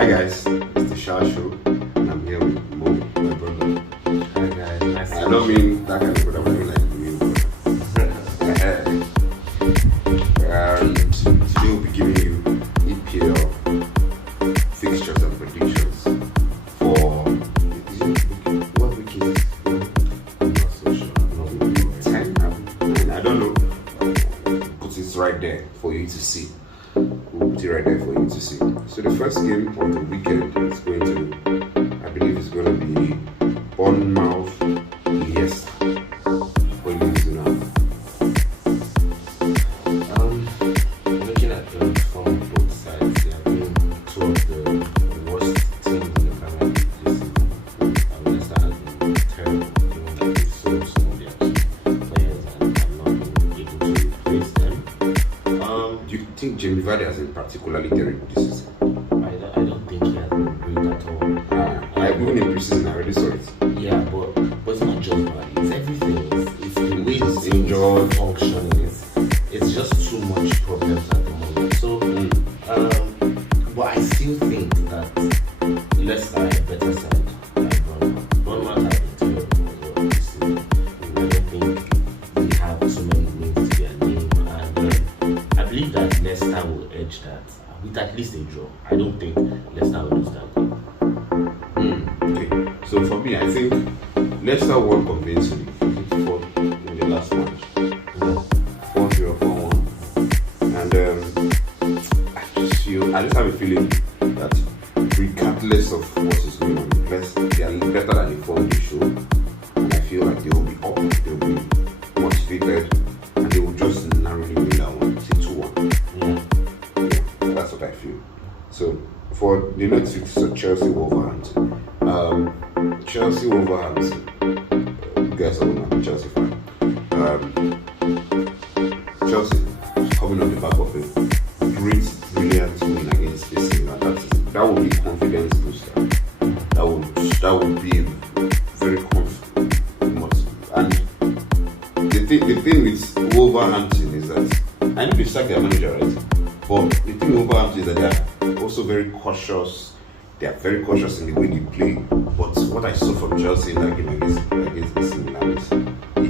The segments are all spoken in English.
Hi guys, it's the Shah Show, and I'm here with Mohd, my brother. Hi guys, nice I don't mean that kind of brother, but I mean like real brother. And today we'll be giving you EPL fixtures and predictions for what week is it? I'm not so sure. Week 10? I don't know. Put it right there for you to see. We'll put it right there for you to see. So the first game on the weekend is going to, I believe it's going to be Bournemouth, yes. What do you do now? Looking at the form of both sides, they have been two of the worst teams in the Premier League this season. Leicester has been terrible, they've sold some of their key players and have not been able to replace them. Do you think Jamie Vardy has been particularly terrible this season? I don't think he has been great at all. Even in preseason, I already saw it. Yeah, but it's not just bad. It's everything. It's the way the team Injured. is functioning. It's just too much problems at the moment. So, but I still think that Leicester are a better side than Bournemouth. Bournemouth have been terrible as well this season. I don't think they have too many wins to their name, and I believe that Leicester will edge that with at least a draw. I don't think Leicester will lose that game. Okay. So for me, I think Leicester won convincingly. In the last match. 4-0, 4-1. And I just have a feeling that regardless of what is going on, they are better than the form they show. And I feel like they will be up, they will be motivated, and they will just narrowly win that one. Say 2-1. Yeah. Yeah, that's what I feel. So for the next week, so Chelsea Wolverhampton. Chelsea Wolverhampton. You guys all know I'm a Chelsea fan. Chelsea coming on the back of a great, brilliant win against AC Milan. That would be confidence booster. That would be very confident. And the thing with Wolverhampton is that I know they sacked their manager, right? But the thing with Wolverhampton is that they are also very cautious. They are very cautious in the way they play. But what I saw from Chelsea in that game against AC Milan is a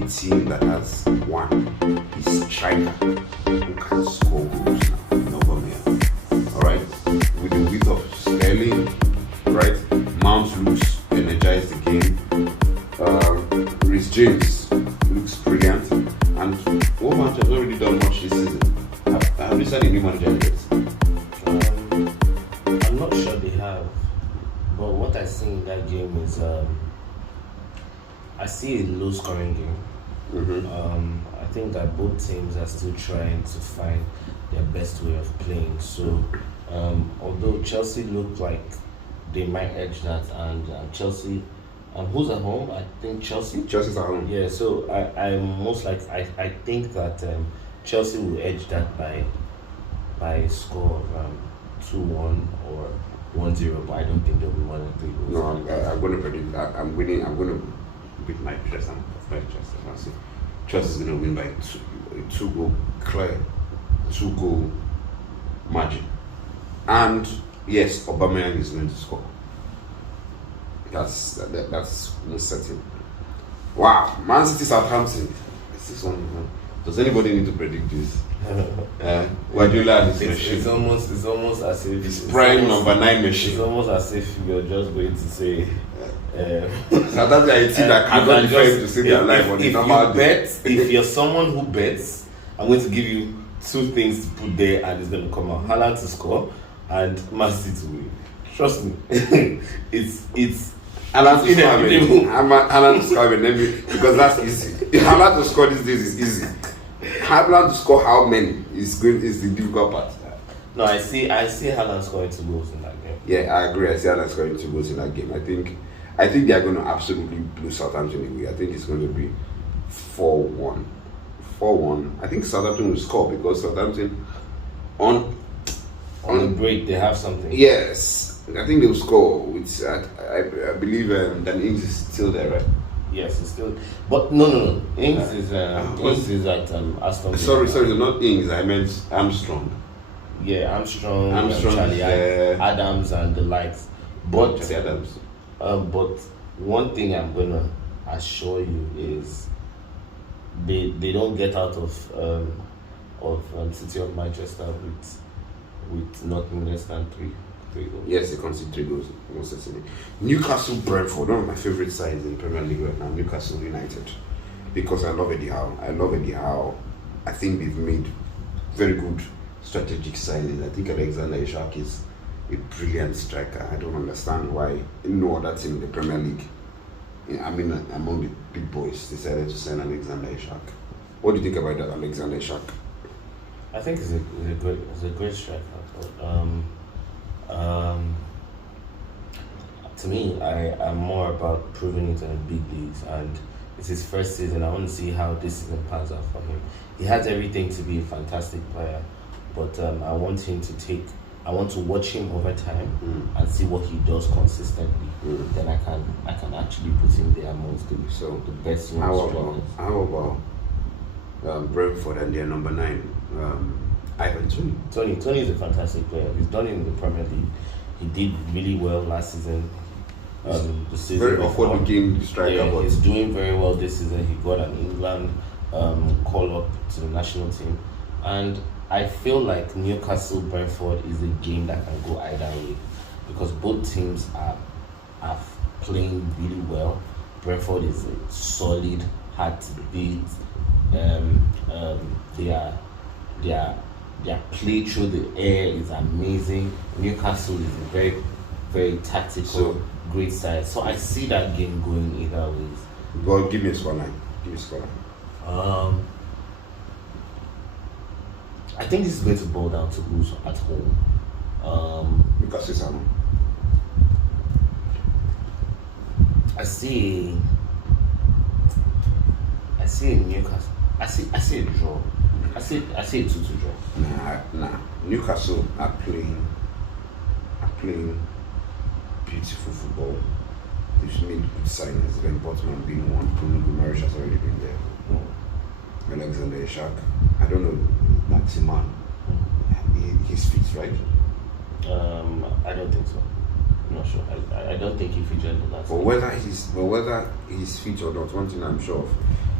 team that has one striker who can score goals now. Alright? With the width of Sterling, right? Mount looks energized the game. Reece James looks brilliant. And Wolverhampton has not really done much this season. Have they signed a new manager yet? I'm not sure they have, but what I see in that game is I see a low scoring game. I think that both teams are still trying to find their best way of playing. So although Chelsea look like they might edge that, and Chelsea, who's at home? I think Chelsea. Chelsea's at home. Yeah, so I think that Chelsea will edge that by a score of 2-1 or 1-0, but I don't think there'll be more than 3 goals. No, I'm going to predict that I'm winning. I'm going to beat my Chelsea. Chelsea is going to win by a 2-goal clear, 2-goal margin. And yes, Aubameyang is going to score. That's most certain. Wow, Man City Southampton. Is this one? Does anybody need to predict this? Guardiola and his machine. It's almost as if It's prime number 9 machine. It's almost as if you're just going to say. Southampton are a team that cannot defend to save their life on the normal day. If you're someone who bets, I'm going to give you 2 things to put there, and it's going to come out: Haaland to score and Man City to win. Trust me, it's. Haaland to score, because that's easy. Haaland to score these days is easy. Haaland to score how many is the difficult part. No, I see Haaland scoring 2 goals in that game. Yeah, I agree. I see Haaland scoring 2 goals in that game. I think they are going to absolutely blow Southampton away. I think it's going to be 4-1. 4-1. I think Southampton will score because Southampton on the break they have something. Yes, I think they will score. With I believe Dan Ings is still there, right? Yes, it's still. But no. Ings is at Aston Villa. Sorry, not Ings. I meant Armstrong. Armstrong, Charlie Adams, and the likes. But Charlie Adams. But one thing I'm gonna assure you is they don't get out of City of Manchester with nothing less than three goals. Yes, they conceded 3 goals most certainly. Newcastle Brentford, one of my favorite sides in Premier League right now, Newcastle United. Because I love Eddie Howe. I think they've made very good strategic signings. I think Alexander Isak is a brilliant striker. I don't understand why no other team in the Premier League, I mean among the big boys, decided to sign Alexander Isak. What do you think about that, Alexander Isak? I think he's a great striker. To me, I'm more about proving it in the big leagues, and it's his first season. I want to see how this season pans out for him. He has everything to be a fantastic player, but I want to watch him over time and see what he does consistently. Then I can actually put him there amongst the best. How about Brentford and their number 9, Ivan Toney? Toney is a fantastic player. He's done it in the Premier League. He did really well last season. The season very awkward-looking striker, but he's doing very well this season. He got an England call up to the national team, and I feel like Newcastle Brentford is a game that can go either way because both teams are playing really well. Brentford is solid, hard to beat. Their play through the air is amazing. Newcastle is a very, very tactical, great side. So I see that game going either ways. Well, give me a scoreline. I think this is going to boil down to who's at home. Newcastle is at home. I see a Newcastle. I see a draw. I see a 2-2 draw. Nah. Newcastle are playing beautiful football. They've made good signings. Ben Portman being one. Bruno Guimaraes has already been there. Alexander Isak. I don't know. Maximan. He's fit, right? I don't think so. I'm not sure. I don't think he featured in the last. But whether he's fit or not, one thing I'm sure of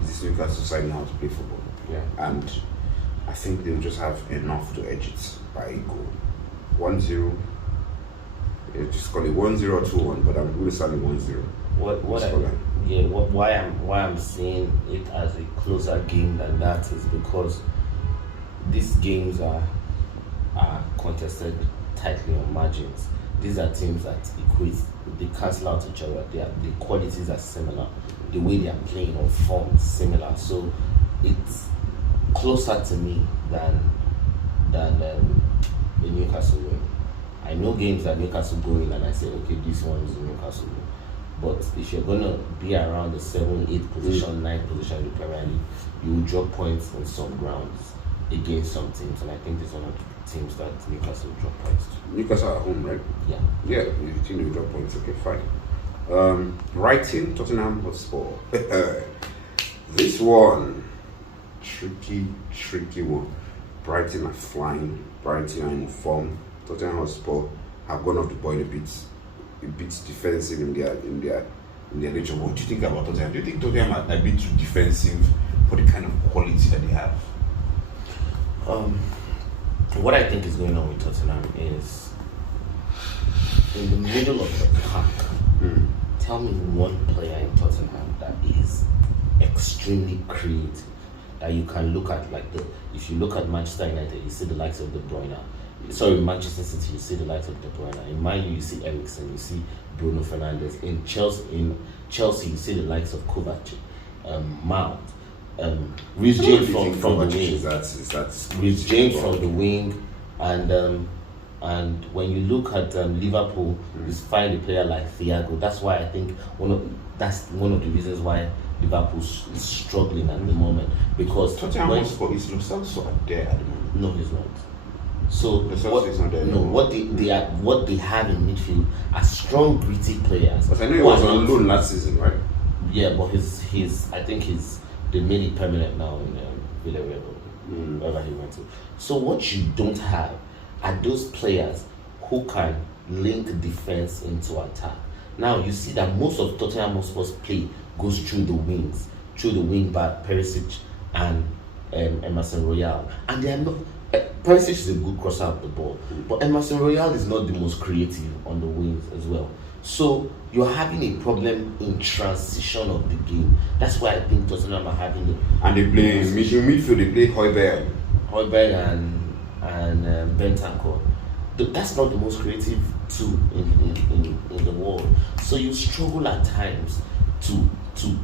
is this Newcastle signing how to play football. Yeah. And I think they'll just have enough to edge it by a goal. 1-0. Just call it 1-0 or 2-1, but I'm going to start it 1-0. Why I'm seeing it as a closer game than that is because these games are contested tightly on margins. These are teams that they cancel out each other. The qualities are similar. The way they are playing on form is similar. So it's closer to me than the Newcastle win. I know games that Newcastle go in and I say, okay, this one is Newcastle win. But if you're gonna be around the 7, 8 position, 9 position in the Premier League, you will drop points on some grounds against some teams, and I think this is one of the teams that Newcastle will drop points to. Newcastle at home, right? Yeah. Yeah, you think you drop points. Okay, fine. Brighton, Tottenham Hotspur. This one, tricky one. Brighton are flying. Brighton are in form. Tottenham Hotspur have gone off the boil a bit defensive in their nature. What do you think about Tottenham? Do you think Tottenham are a bit too defensive for the kind of quality that they have? What I think is going on with Tottenham is in the middle of the pack. Tell me one player in Tottenham that is extremely creative that you can look at if you look at Manchester United, you see the likes of De Bruyne. Sorry, Manchester City, you see the likes of De Bruyne. In Man U, you see Eriksen, you see Bruno Fernandes. In Chelsea, you see the likes of Kovacic, Mount. Reece James from the wing. Reece James from the wing, and when you look at Liverpool, you find a player like Thiago. That's why I think that's one of the reasons why Liverpool is struggling at the moment because Tottenham Hotspur is also there at the moment. No, he's not. So what they have in midfield are strong, gritty players. But I know he was on loan last season, right? Yeah, but they made it permanent now in Villarreal, wherever he went to. So what you don't have are those players who can link defense into attack. Now you see that most of Tottenham Hotspur's play goes through the wings, through the wing back Perisic and Emerson Royale, and they are not. Perisic is a good crosser of the ball, but Emerson Royale is not the most creative on the wings as well. So you're having a problem in transition of the game. That's why I think Tottenham are having the. And they play in midfield. They play Højbjerg and Bentancur. That's not the most creative tool in the world. So you struggle at times to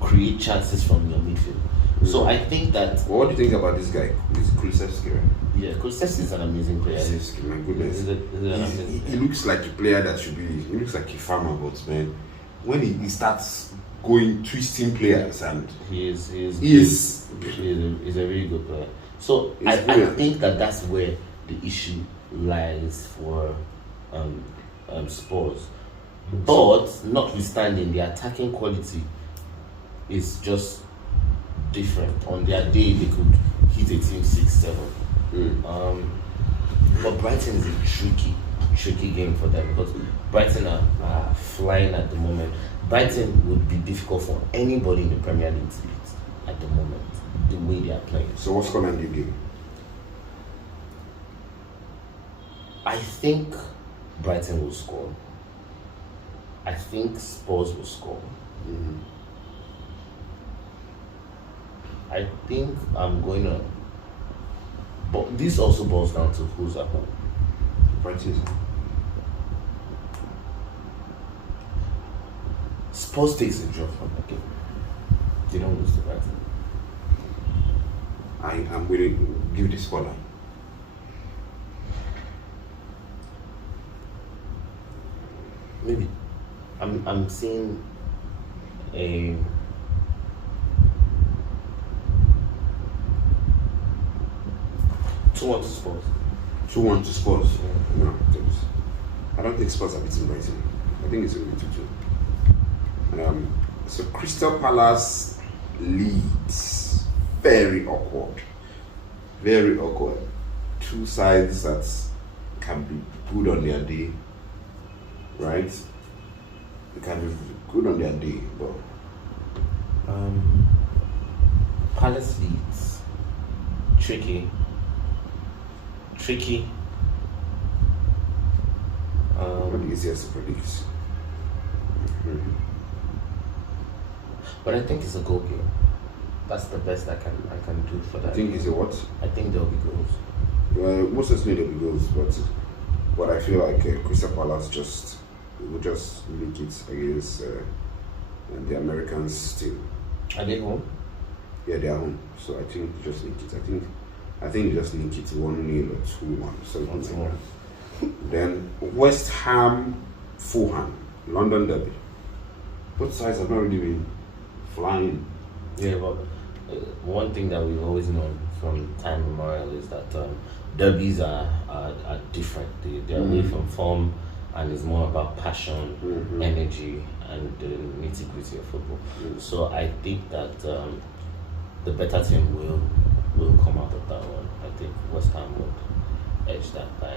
create chances from your midfield. So I think that. Well, what do you think about this guy? This Kulusevski, right? Yeah, Kulusevski is an amazing player. Kulusevski, my goodness. He looks like a player that should be. He looks like a farmer, but man, when he starts going twisting players, and he is a very good player. So I think that's where the issue lies for Spurs. But notwithstanding, the attacking quality is just different. On their day, they could hit a team 6-7. But Brighton is a tricky game for them because Brighton are flying at the moment. Brighton would be difficult for anybody in the Premier League to beat at the moment, the way they are playing. So what's going on in the game? I think Brighton will score. I think Spurs will score. I think I'm going to. But this also boils down to who's at home. Brighton. Spurs takes a draw from the game. They don't lose to Brighton. I'm willing to give this scoreline. Maybe. I'm seeing a 2-1 to Spurs. 2-1 to Spurs. No, I don't think Spurs are beating Brighton. I think it's going to be 2-2. So Crystal Palace leads. Very awkward. Very awkward. Two sides that can be good on their day. Right? They can be good on their day, but Palace leads. Tricky. not the easiest to predict. But I think it's a goal game. That's the best I can do for that. I think it's a what? I think there'll be goals. Well, most certainly there'll be goals, but I feel like Crystal Palace will just link it against the Americans team. Are they home? Yeah, they are home. So I think you just link it. I think you just link it 1-0 or 2-1, something like that. Then West Ham, Fulham, London derby. Both sides have not really been flying. Yeah, but one thing that we've always known from time immemorial is that derbies are different. They're away from form, and it's more about passion, energy, and the nitty-gritty of football. So I think that the better team will come out of that one. I think West Ham would edge that by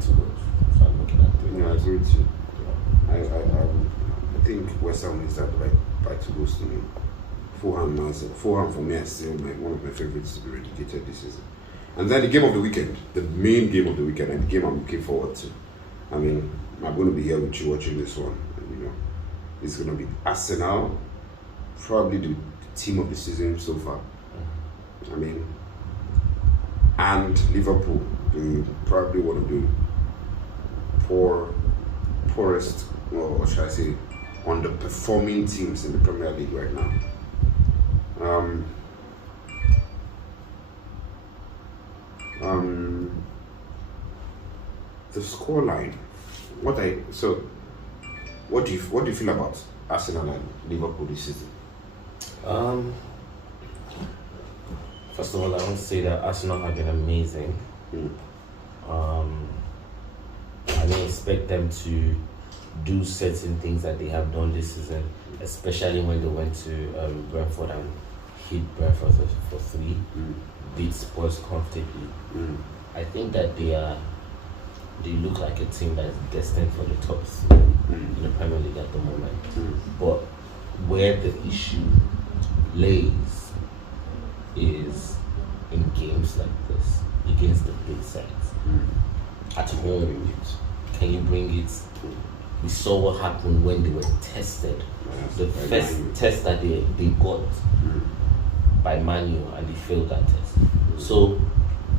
2 goals. So I'm looking at 3. Yeah, I agree with you. I think West Ham is that by 2 goals to me. Fulham for me is still one of my favorites to be relegated this season. And then the game of the weekend, the main game of the weekend, and the game I'm looking forward to. I mean, I'm going to be here with you watching this one. And, it's going to be Arsenal, probably the team of the season so far. I mean, and Liverpool, probably one of the poorest, or should I say, underperforming teams in the Premier League right now. The scoreline. What do you feel about Arsenal and Liverpool this season? First of all, I want to say that Arsenal have been amazing. I don't expect them to do certain things that they have done this season, especially when they went to Brentford and defeat Brentford for 3, beat Spurs comfortably. I think that they look like a team that is destined for the top 3 in the Premier League at the moment. But where the issue lays is in games like this against the big sides. At home, can you bring it? We saw what happened when they were tested. The first test that they got by Man U, and they failed that test. So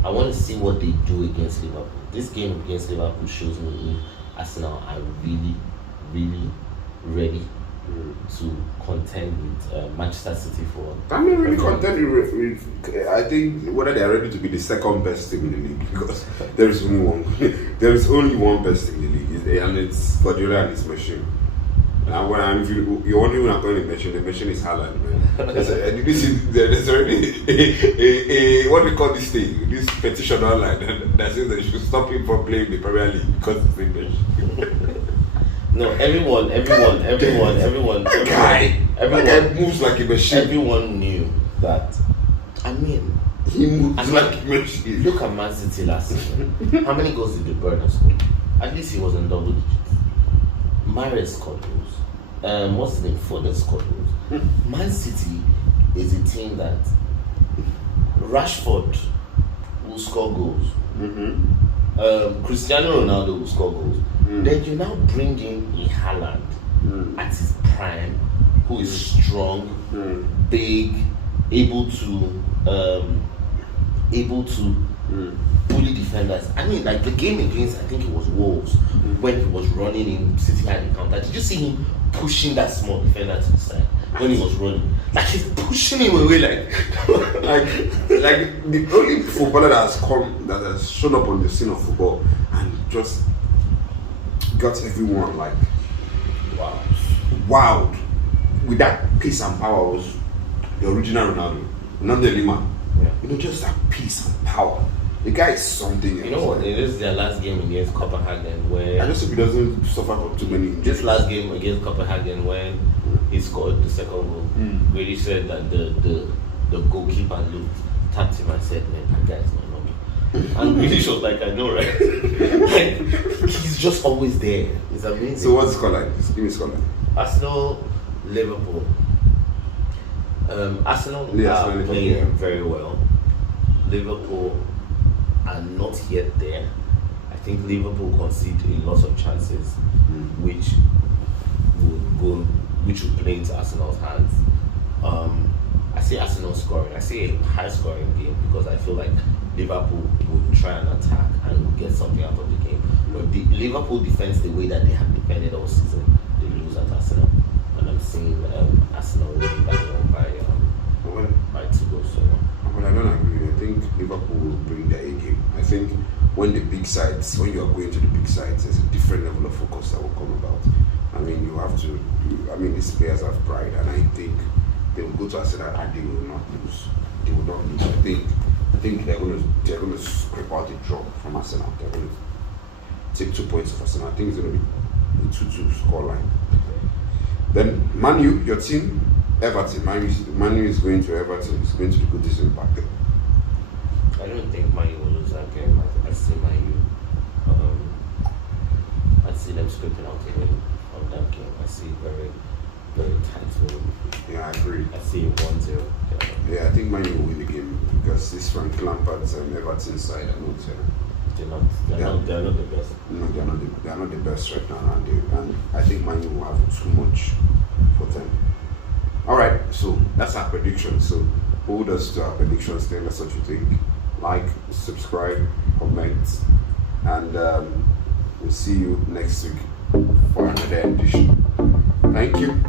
I want to see what they do against Liverpool. This game against Liverpool shows me if Arsenal are really, really ready to contend with Manchester City for. I'm not really content with. I think whether they are ready to be the second best team in the league, because there is only one. There is only one best team in the league, and it's Guardiola and his machine. And when you're wondering when I'm going to mention, the machine is Haaland, man. There's already a what do you call this thing? This petition online that says they should stop him from playing the Premier League because it's the machine. No, everyone moves like a machine. Everyone knew that. I mean, he moves like a machine. Look at Man City last season. How many goals did De Bruyne score? At least he was in double digits. Mahrez scored goals. What's his name? Foden scored goals. Man City is a team that Rashford will score goals. Cristiano Ronaldo will score goals. Then you now bring in a Haaland at his prime, who is strong, big, able to bully defenders. I mean, like the game against, I think it was Wolves, when he was running in, City had the counter. Did you see him pushing that small defender to the side when he was running? Like he's pushing him away, like the only footballer that has shown up on the scene of football and just got everyone like wowed with that pace and power was the original Ronaldo, not the Lima. Yeah. Just that pace and power. The guy is something else. You know what? It is their last game against Copenhagen where I just hope he doesn't suffer from too many injuries. This last game against Copenhagen when he scored the second goal, really said that the goalkeeper tapped him and said, "Man, that guy is not normal." And really was like, I know, right? Like, he's just always there. It's amazing. So what's the scoreline? Just give me a scoreline. Arsenal, Liverpool. Arsenal are playing very well. Liverpool are not yet there. I think Liverpool concede a lot of chances, which would play into Arsenal's hands. I see Arsenal scoring. I see a high scoring game because I feel like Liverpool would try and attack and get something out of the game. But the Liverpool defense, the way that they have defended all season, they lose at Arsenal. And I'm seeing Arsenal winning that one by 2 goals. Well, I don't agree. I think Liverpool will bring their A game. I think when you are going to the big sides, there's a different level of focus that will come about. I mean, these players have pride, and I think they will go to Arsenal and they will not lose. They will not lose. I think they're going to scrape out a draw from Arsenal. They're going to take 2 points of Arsenal. I think it's going to be a 2-2 scoreline. Then Man U, your team, Everton. Man U is going to Everton. It's going to the Goodison Park. I don't think Man U will lose that game. I see Man U. I see them scraping out a win from that game. I see very, very tight win. Yeah, I agree. I see 1-0. Yeah, I think Man U will win the game because this Frank Lampard's Everton side are not. They're not the best. No, they are not the best right now, and I think Man U will have too much for them. All right, so that's our prediction. So hold us to our predictions. Tell us what you think. Like, subscribe, comment, and we'll see you next week for another edition. Thank you.